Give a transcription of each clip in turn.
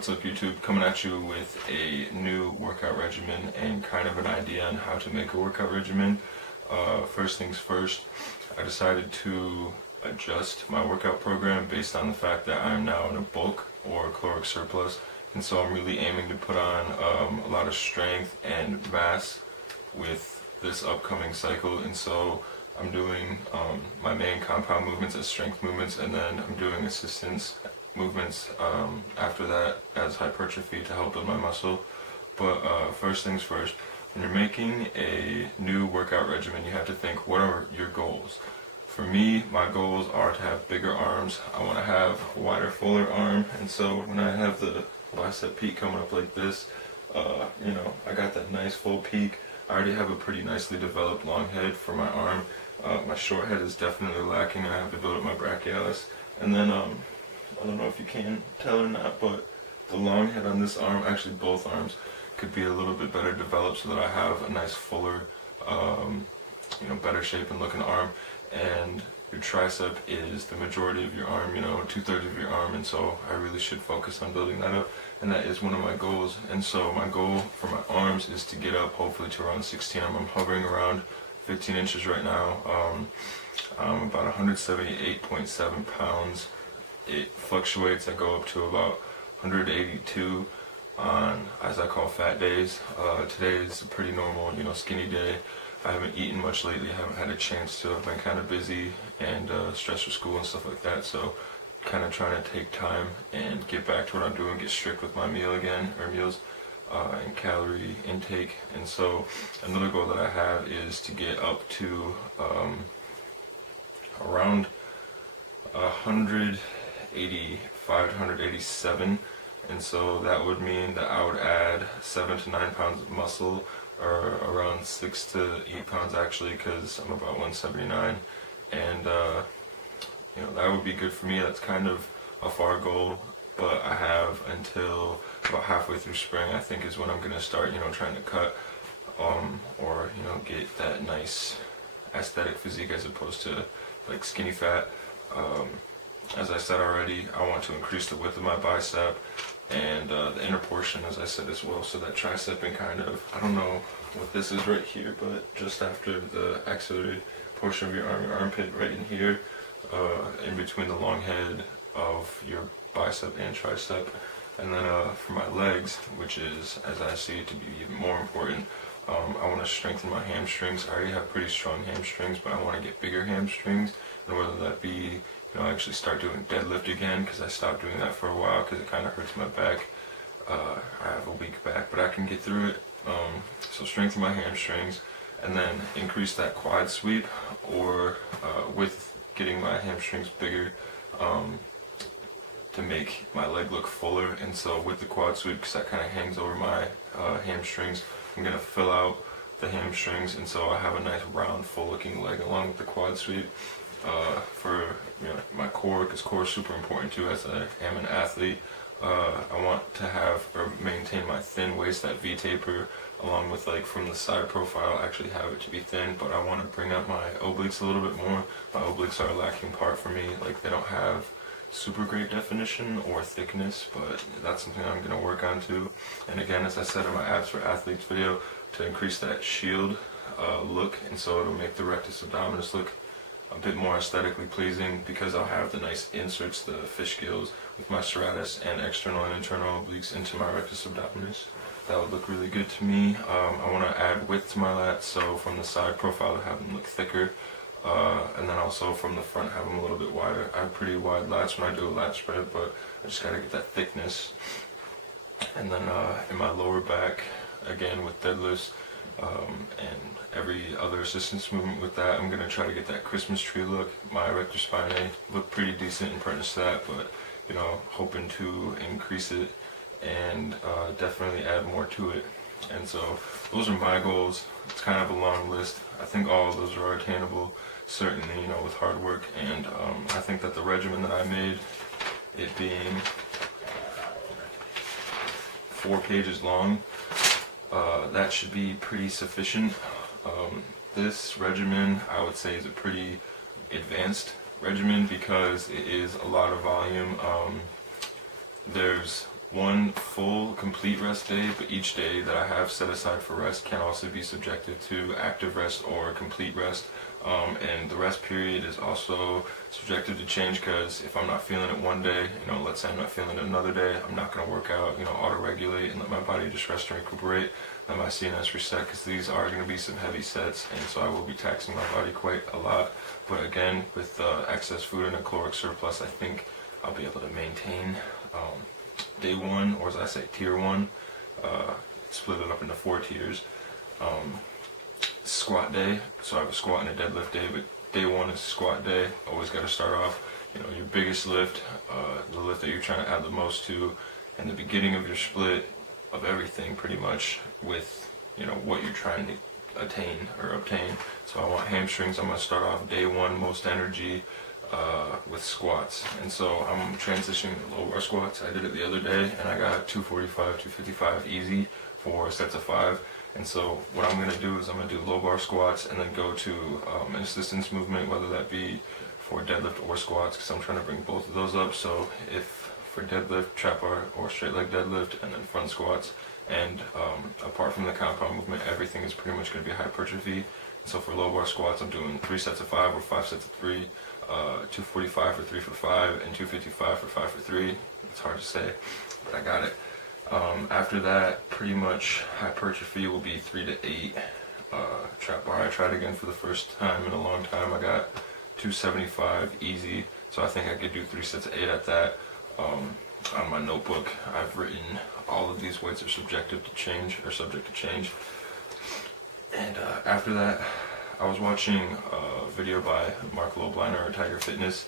What's up, YouTube? Coming at you with a new workout regimen and kind of an idea on how to make a workout regimen. First things first, I decided to adjust my workout program based on the fact that I'm now in a bulk or caloric surplus, and so I'm really aiming to put on a lot of strength and mass with this upcoming cycle. And so I'm doing my main compound movements as strength movements, and then I'm doing assistance movements after that as hypertrophy to help build my muscle. But first things first, when you're making a new workout regimen, you have to think, what are your goals? For me, my goals are to have bigger arms. I want to have a wider, fuller arm, and so when I have the bicep peak coming up like this, I got that nice full peak. I already have a pretty nicely developed long head for my arm. My short head is definitely lacking, and I have to build up my brachialis. And then I don't know if you can tell or not, but the long head on this arm, actually both arms, could be a little bit better developed so that I have a nice fuller, better shape and looking arm. And your tricep is the majority of your arm, 2/3 of your arm, and so I really should focus on building that up, and that is one of my goals. And so my goal for my arms is to get up hopefully to around 16. I'm hovering around 15 inches right now. I'm about 178.7 pounds. It fluctuates. I go up to about 182 on, as I call, fat days. Today is a pretty normal, skinny day. I haven't eaten much lately. I haven't had a chance to. I've been kind of busy and stressed with school and stuff like that. So kind of trying to take time and get back to what I'm doing, get strict with my meals and calorie intake. And so another goal that I have is to get up to around 185, 187, and so that would mean that I would add 7 to 9 pounds of muscle, or around 6 to 8 pounds actually, because I'm about 179, and that would be good for me. That's kind of a far goal, but I have until about halfway through spring, I think, is when I'm going to start trying to cut or get that nice aesthetic physique as opposed to like skinny fat. As I said already, I want to increase the width of my bicep and the inner portion, as I said as well, so that tricep and kind of, I don't know what this is right here, but just after the axillary portion of your arm, your armpit right in here, in between the long head of your bicep and tricep. And then for my legs, which is, as I see it to be even more important, I want to strengthen my hamstrings. I already have pretty strong hamstrings, but I want to get bigger hamstrings, and whether that be actually start doing deadlift again, because I stopped doing that for a while because it kind of hurts my back. I have a weak back, but I can get through it. So strengthen my hamstrings, and then increase that quad sweep, or with getting my hamstrings bigger, to make my leg look fuller. And so with the quad sweep, because that kind of hangs over my hamstrings, I'm going to fill out the hamstrings, and so I have a nice round full looking leg along with the quad sweep. For my core, because core is super important too, as I am an athlete. I want to have or maintain my thin waist, that V taper, along with, like, from the side profile, I actually have it to be thin, but I want to bring up my obliques a little bit more. My obliques are a lacking part for me. Like, they don't have super great definition or thickness, but that's something I'm going to work on too. And again, as I said in my Abs for Athletes video, to increase that shield look, and so it'll make the rectus abdominis look a bit more aesthetically pleasing, because I'll have the nice inserts, the fish gills, with my serratus and external and internal obliques into my rectus abdominis. That would look really good to me. I want to add width to my lats, so from the side profile to have them look thicker, and then also from the front have them a little bit wider. I have pretty wide lats when I do a lat spread, but I just got to get that thickness. And then in my lower back, again with deadlifts, and every other assistance movement with that, I'm going to try to get that Christmas tree look. My erector spinae look pretty decent in practice to that, but hoping to increase it and definitely add more to it. And so those are my goals. It's kind of a long list. I think all of those are attainable, certainly, with hard work. And I think that the regimen that I made, it being 4 pages long, that should be pretty sufficient. This regimen, I would say, is a pretty advanced regimen because it is a lot of volume. There's one full complete rest day, but each day that I have set aside for rest can also be subjected to active rest or complete rest. And the rest period is also subjected to change, because if I'm not feeling it one day, let's say I'm not feeling it another day, I'm not going to work out, auto-regulate and let my body just rest and recuperate, let my CNS reset, because these are going to be some heavy sets, and so I will be taxing my body quite a lot. But again, with excess food and a caloric surplus, I think I'll be able to maintain day one, or as I say, tier one. Split it up into 4 tiers. Squat day, so I have a squat and a deadlift day, but day one is squat day. Always got to start off, your biggest lift, the lift that you're trying to add the most to, and the beginning of your split of everything pretty much with, what you're trying to attain or obtain. So I want hamstrings. I'm going to start off day one, most energy, with squats. And so I'm transitioning to low bar squats. I did it the other day and I got 245, 255 easy for sets of 5. And so what I'm going to do is I'm going to do low bar squats and then go to an assistance movement, whether that be for deadlift or squats, because I'm trying to bring both of those up. So if for deadlift, trap bar or straight leg deadlift, and then front squats. And apart from the compound movement, everything is pretty much going to be hypertrophy. So for low bar squats, I'm doing 3 sets of 5 or 5 sets of 3, 245 for 3 for 5, and 255 for 5 for 3. It's hard to say, but I got it. After that, pretty much hypertrophy will be 3 to 8 trap bar. I tried again for the first time in a long time. I got 275 easy, so I think I could do 3 sets of 8 at that. On my notebook, I've written all of these weights are subject to change. And after that, I was watching a video by Mark Lobliner or Tiger Fitness,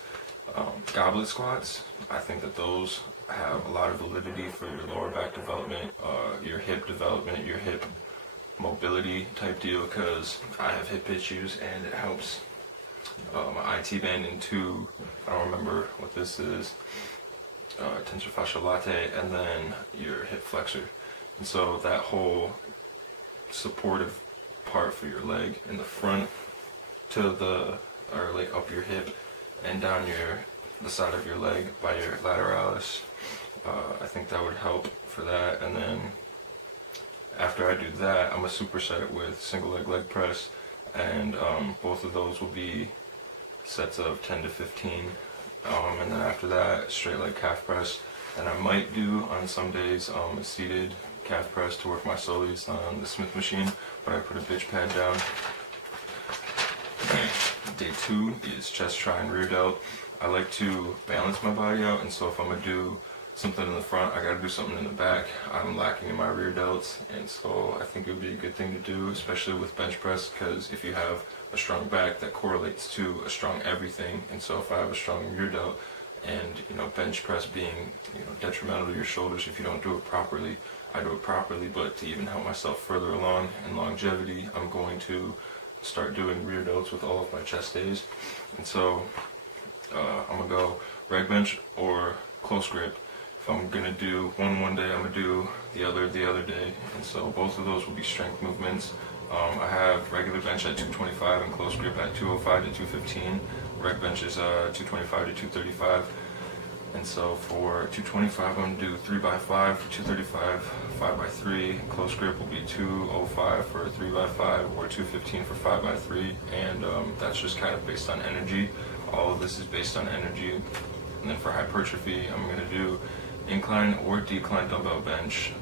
goblet squats. I think that those have a lot of validity for your lower back development, your hip development, your hip mobility type deal, because I have hip issues and it helps my IT band into, I don't remember what this is, tensor fascial latte, and then your hip flexor. And so that whole supportive part for your leg in the front to the, or like up your hip and down the side of your leg by your lateralis, I think that would help for that. And then after I do that, I'm gonna superset it with single leg press, and both of those will be sets of 10 to 15. And then after that, straight leg calf press. And I might do on some days a seated calf press to work my soles on the Smith machine, but I put a bitch pad down. Day 2 is chest, tri, and rear delt. I like to balance my body out, and so if I'm gonna do something in the front, I gotta do something in the back. I'm lacking in my rear delts, and so I think it would be a good thing to do, especially with bench press, because if you have a strong back, that correlates to a strong everything. And so if I have a strong rear delt, and bench press being detrimental to your shoulders if you don't do it properly, I do it properly, but to even help myself further along in longevity, I'm going to start doing rear delts with all of my chest days. And so I'm gonna go reg bench or close grip. If I'm gonna do one day, I'm gonna do the other day. And so both of those will be strength movements. I have regular bench at 225 and close grip at 205 to 215. Reg bench is 225 to 235. And so for 225, I'm gonna do 3x5 for 235, 5x3. Close grip will be 205 for 3x5 or 215 for 5x3. And that's just kind of based on energy. All of this is based on energy. And then for hypertrophy, I'm gonna do incline or decline dumbbell bench.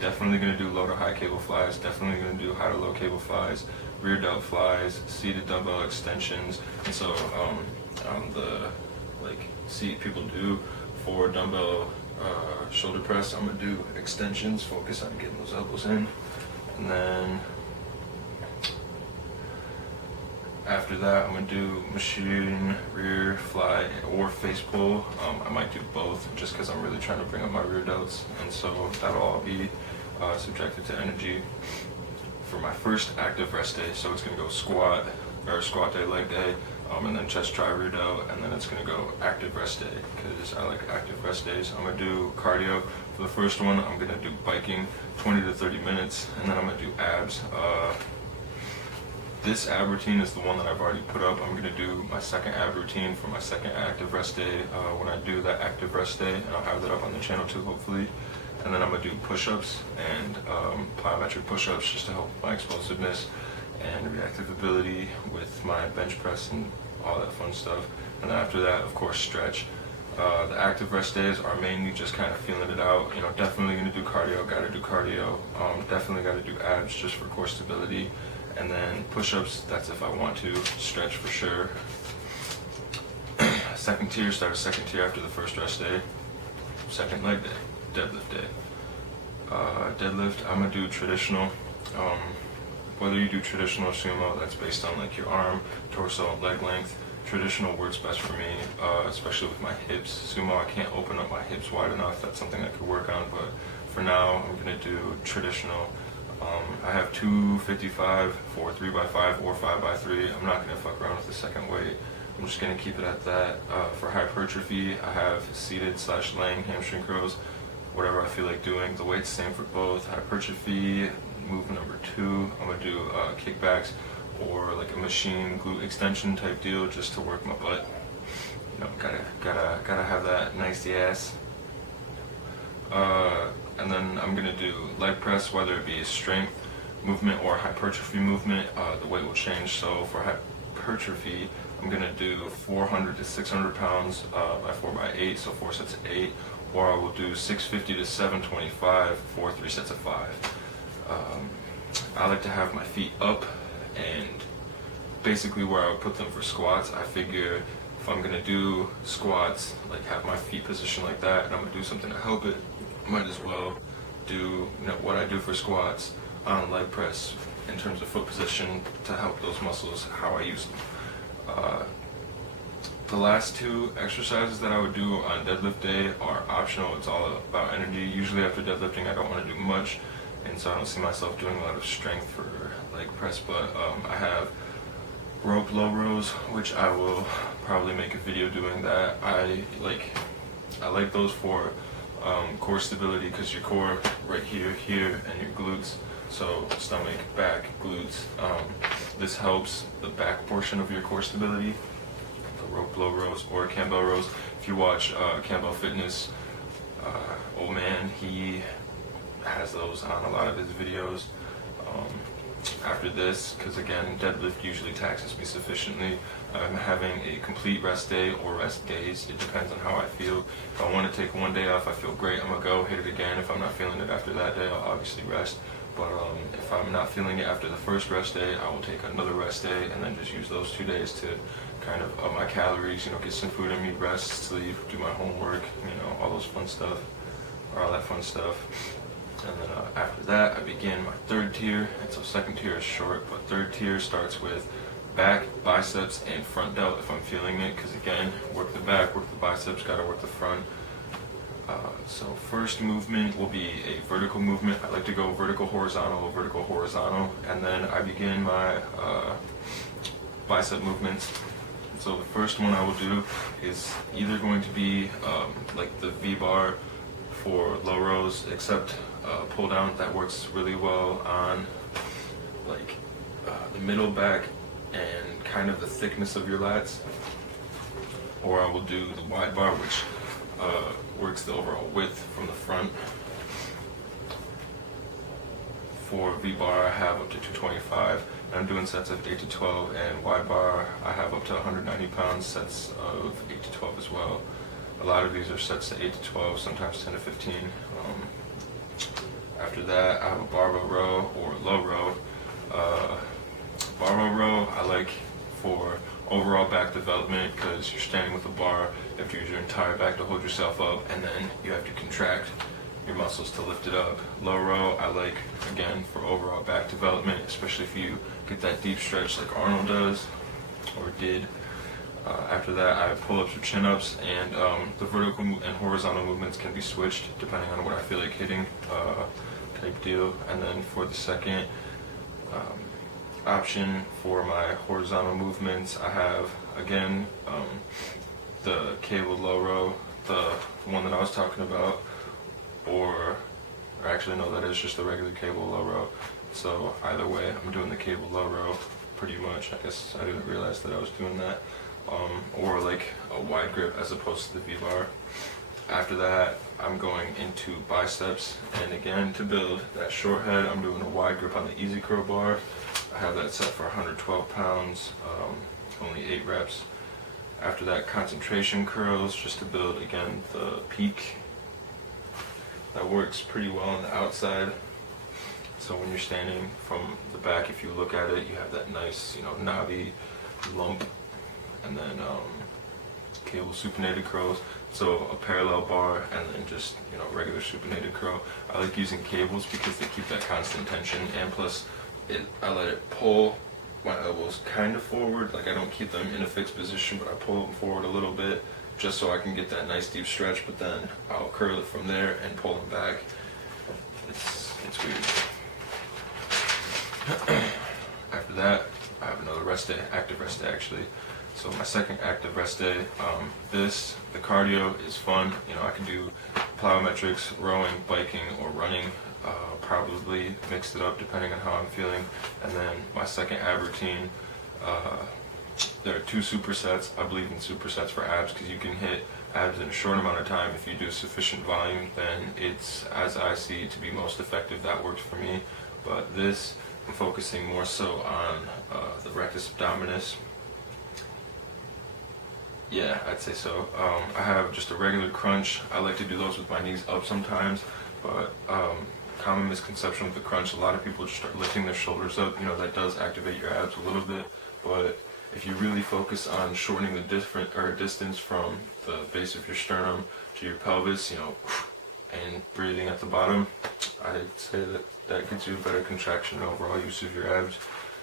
Definitely gonna do low to high cable flies, definitely gonna do high to low cable flies, rear delt flies, seated dumbbell extensions. And so on the seat people do for dumbbell shoulder press, I'm gonna do extensions, focus on getting those elbows in. And then after that, I'm gonna do machine, rear, fly, or face pull. I might do both just because I'm really trying to bring up my rear delts, and so that'll all be subjected to energy for my first active rest day. So it's gonna go squat day, leg day, and then chest, tri, rear delt, and then it's gonna go active rest day because I like active rest days. I'm gonna do cardio for the first one. I'm gonna do biking 20 to 30 minutes, and then I'm gonna do abs This ab routine is the one that I've already put up. I'm going to do my second ab routine for my second active rest day when I do that active rest day, and I'll have that up on the channel too, hopefully. And then I'm going to do push-ups and plyometric push-ups just to help my explosiveness and reactive ability with my bench press and all that fun stuff. And then after that, of course, stretch. The active rest days are mainly just kind of feeling it out. You know, definitely going to do cardio, got to do cardio. Definitely got to do abs just for core stability. And then push-ups, that's if I want to. Stretch for sure. Second tier, start a second tier after the first rest day. Second leg day, deadlift day. Deadlift, I'm gonna do traditional. Whether you do traditional or sumo, that's based on like your arm, torso, and leg length. Traditional works best for me, especially with my hips. Sumo, I can't open up my hips wide enough. That's something I could work on, but for now, I'm gonna do traditional. I have 255 for 3x5 or 5x3. I'm not going to fuck around with the second weight. I'm just going to keep it at that. For hypertrophy, I have seated/laying hamstring curls, whatever I feel like doing. The weight's the same for both. Hypertrophy, move number 2, I'm going to do kickbacks or like a machine glute extension type deal just to work my butt. You know, gotta have that nice ass. And then I'm going to do leg press, whether it be a strength movement or hypertrophy movement. The weight will change. So for hypertrophy, I'm going to do 400 to 600 pounds by 4x8, so 4 sets of 8. Or I will do 650 to 725 for 3 sets of 5. I like to have my feet up, and basically where I would put them for squats, I figure if I'm going to do squats, like have my feet positioned like that, and I'm going to do something to help it, might as well do what I do for squats on leg press in terms of foot position to help those muscles how I use them. The last 2 exercises that I would do on deadlift day are optional. It's all about energy. Usually after deadlifting I don't want to do much, and so I don't see myself doing a lot of strength for leg press, but I have rope low rows, which I will probably make a video doing that. I like those for core stability, because your core right here, and your glutes, so stomach, back, glutes. This helps the back portion of your core stability. The rope low rows or Campbell rows. If you watch Campbell Fitness, old man, he has those on a lot of his videos. After this, because again, deadlift usually taxes me sufficiently, I'm having a complete rest day or rest days. It depends on how I feel. If I want to take one day off, I feel great, I'm going to go hit it again. If I'm not feeling it after that day, I'll obviously rest. But if I'm not feeling it after the first rest day, I will take another rest day and then just use those 2 days to kind of up my calories, get some food in me, rest, sleep, do my homework, all those fun stuff, or all that fun stuff. And then after that, I begin my third tier. And so second tier is short, but third tier starts with back, biceps, and front delt if I'm feeling it. Because again, work the back, work the biceps, gotta work the front. So first movement will be a vertical movement. I like to go vertical, horizontal, and then I begin my bicep movements. So the first one I will do is either going to be like the V-bar for low rows, except pull down. That works really well on like the middle back and kind of the thickness of your lats. Or I will do the wide bar, which works the overall width from the front. For V-bar, I have up to 225. And I'm doing sets of 8 to 12, and wide bar, I have up to 190 pounds, sets of 8 to 12 as well. A lot of these are sets to 8 to 12, sometimes 10 to 15. After that, I have a barbell row or low row. Barbell row I like for overall back development, because you're standing with a bar, you have to use your entire back to hold yourself up, and then you have to contract your muscles to lift it up. Low row I like, again, for overall back development, especially if you get that deep stretch like Arnold does, or did. After that, I have pull-ups or chin-ups, and the vertical and horizontal movements can be switched depending on what I feel like hitting, type deal. And then for the second option for my horizontal movements, I have, again, the cable low row, the one that I was talking about, or actually no, that is just the regular cable low row. So either way, I'm doing the cable low row pretty much. I guess I didn't realize that I was doing that. Or like a wide grip as opposed to the V-bar. After that, I'm going into biceps, and again, to build that short head, I'm doing a wide grip on the easy curl bar. I have that set for 112 pounds, only 8 reps. After that, concentration curls, just to build, again, the peak. That works pretty well on the outside. So when you're standing from the back, if you look at it, you have that nice, knobby lump. And then cable supinated curls. So a parallel bar and then just, regular supinated curl. I like using cables because they keep that constant tension, and plus I let it pull my elbows kind of forward. Like, I don't keep them in a fixed position, but I pull them forward a little bit just so I can get that nice deep stretch, but then I'll curl it from there and pull them back. It's weird. After that, I have another rest day, active rest day actually. So my second active rest day, the cardio is fun. I can do plyometrics, rowing, biking, or running. Probably mixed it up depending on how I'm feeling. And then my second ab routine, there are 2 supersets. I believe in supersets for abs because you can hit abs in a short amount of time. If you do sufficient volume, then it's, as I see, to be most effective. That works for me. But this, I'm focusing more so on the rectus abdominis. Yeah, I'd say so. I have just a regular crunch. I like to do those with my knees up sometimes, but common misconception with the crunch, a lot of people just start lifting their shoulders up. That does activate your abs a little bit, but if you really focus on shortening the distance from the base of your sternum to your pelvis, and breathing at the bottom, I'd say that gives you a better contraction and overall use of your abs.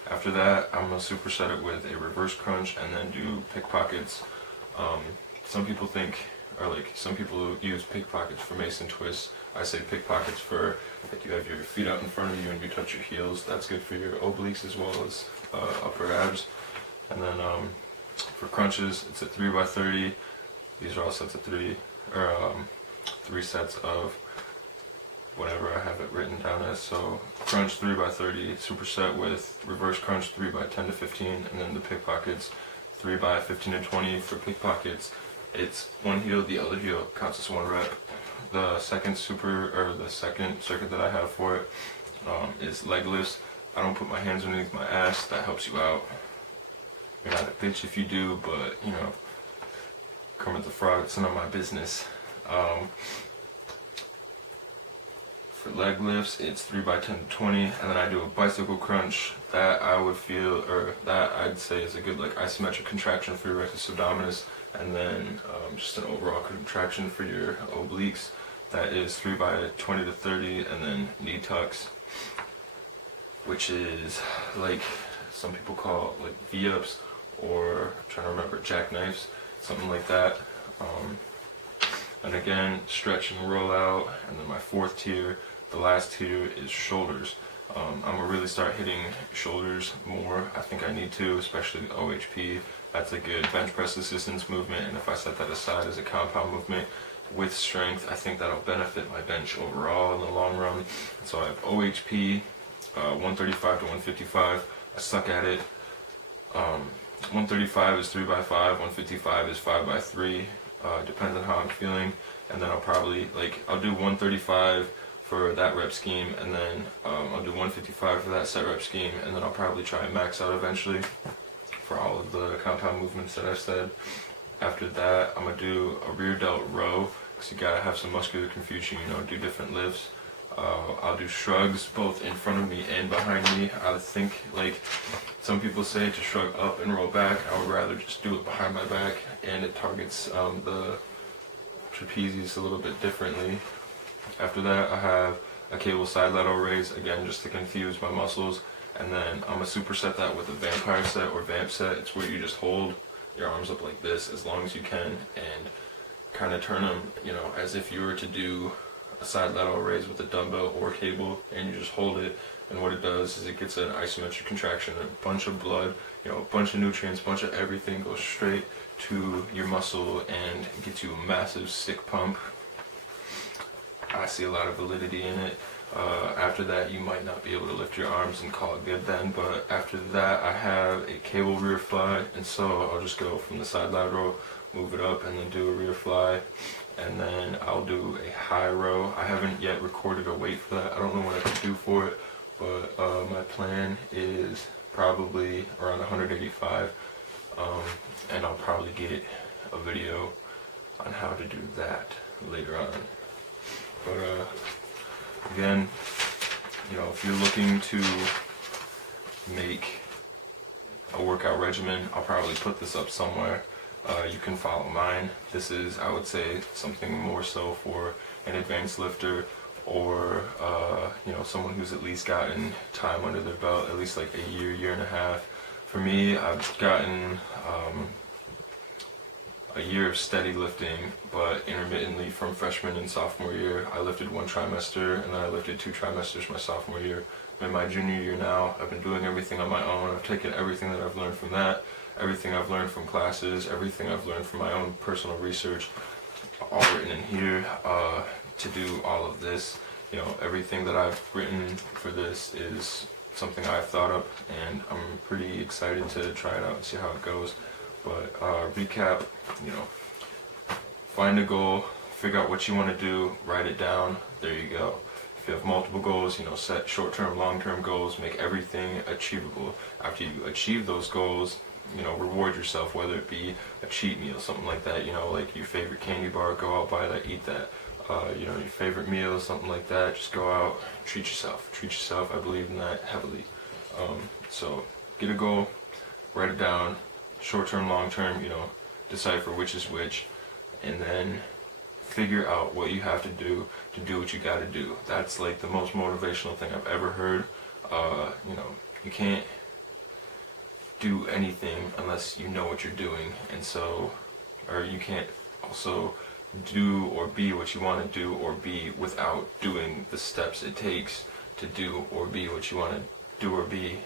After that, I'm gonna superset it with a reverse crunch and then do pickpockets. Some people use pickpockets for Mason twists. I say pickpockets for if you have your feet out in front of you and you touch your heels. That's good for your obliques as well as upper abs. And then for crunches, it's a 3x30. These are all sets of 3, or 3 sets of whatever I have it written down as. So crunch 3x30, superset with reverse crunch 3x10 to 15, and then the pickpockets 3x15 to 20. For pickpockets, it's one heel, the other heel counts as 1 rep. The second circuit that I have for it is leg lifts. I don't put my hands underneath my ass. That helps you out. You're not a bitch if you do, but Kermit the Frog, it's none of my business. For leg lifts, it's 3x10 to 20, and then I do a bicycle crunch. That I'd say is a good isometric contraction for your rectus abdominis, and then just an overall contraction for your obliques. That is 3x20 to 30, and then knee tucks, which is some people call V-ups, or I'm trying to remember, jackknives, something like that. And again, stretch and roll out. And then my 4th tier, the last tier, is shoulders. I'm gonna really start hitting shoulders more. I think I need to, especially the OHP. That's a good bench press assistance movement, and if I set that aside as a compound movement with strength, I think that'll benefit my bench overall in the long run. So I have OHP, 135 to 155. I suck at it. 135 is 3x5, 155 is 5x3. Depends on how I'm feeling. And then I'll probably, I'll do 135 for that rep scheme, and then I'll do 155 for that set rep scheme, and then I'll probably try and max out eventually for all of the compound movements that I've said. After that, I'm going to do a rear delt row, because you got to have some muscular confusion, do different lifts. I'll do shrugs both in front of me and behind me. I think, some people say to shrug up and roll back. I would rather just do it behind my back, and it targets the trapezius a little bit differently. After that, I have a cable side lateral raise, again just to confuse my muscles, and then I'm going to superset that with a vampire set or vamp set. It's where you just hold your arms up like this as long as you can and kind of turn them, as if you were to do a side lateral raise with a dumbbell or cable, and you just hold it, and what it does is it gets an isometric contraction, a bunch of blood, a bunch of nutrients, a bunch of everything goes straight to your muscle and gets you a massive sick pump. I see a lot of validity in it. After that, you might not be able to lift your arms and call it good then, but after that I have a cable rear fly, and so I'll just go from the side lateral, move it up, and then do a rear fly, and then I'll do a high row. I haven't yet recorded a weight for that. I don't know what I can do for it, but my plan is probably around 185, and I'll probably get a video on how to do that later on. But again, you know, if you're looking to make a workout regimen, I'll probably put this up somewhere. You can follow mine. This is, I would say, something more so for an advanced lifter, or you know, someone who's at least gotten time under their belt, at least like a year and a half. For me, I've gotten a year of steady lifting, but intermittently from freshman and sophomore year. I lifted 1 trimester, and then I lifted 2 trimesters my sophomore year. I'm in my junior year now. I've been doing everything on my own. I've taken everything that I've learned from that, everything I've learned from classes, everything I've learned from my own personal research, all written in here to do all of this. You know, everything that I've written for this is something I've thought up, and I'm pretty excited to try it out and see how it goes. But recap, you know, find a goal, figure out what you want to do, write it down, there you go. If you have multiple goals, you know, set short-term, long-term goals, make everything achievable. After you achieve those goals, you know, reward yourself, whether it be a cheat meal, something like that, you know, like your favorite candy bar, go out, buy that, eat that. You know, your favorite meal, something like that, just go out, treat yourself, I believe in that heavily. So get a goal, write it down, short-term, long-term, you know, decipher which is which, and then figure out what you have to do what you got to do. That's like the most motivational thing I've ever heard. You know, you can't do anything unless you know what you're doing, and so, or you can't also do or be what you want to do or be without doing the steps it takes to do or be what you want to do or be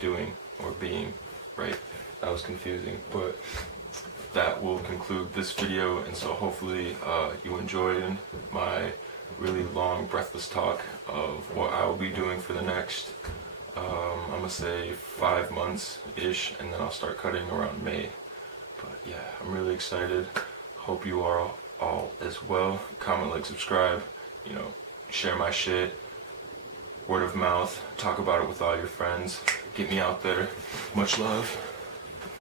doing or being, right? That was confusing, but that will conclude this video, and so hopefully you enjoyed my really long, breathless talk of what I will be doing for the next, I'm gonna say 5 months-ish, and then I'll start cutting around May. But yeah, I'm really excited. Hope you are all as well. Comment, like, subscribe, you know, share my shit, word of mouth, talk about it with all your friends, get me out there. Much love.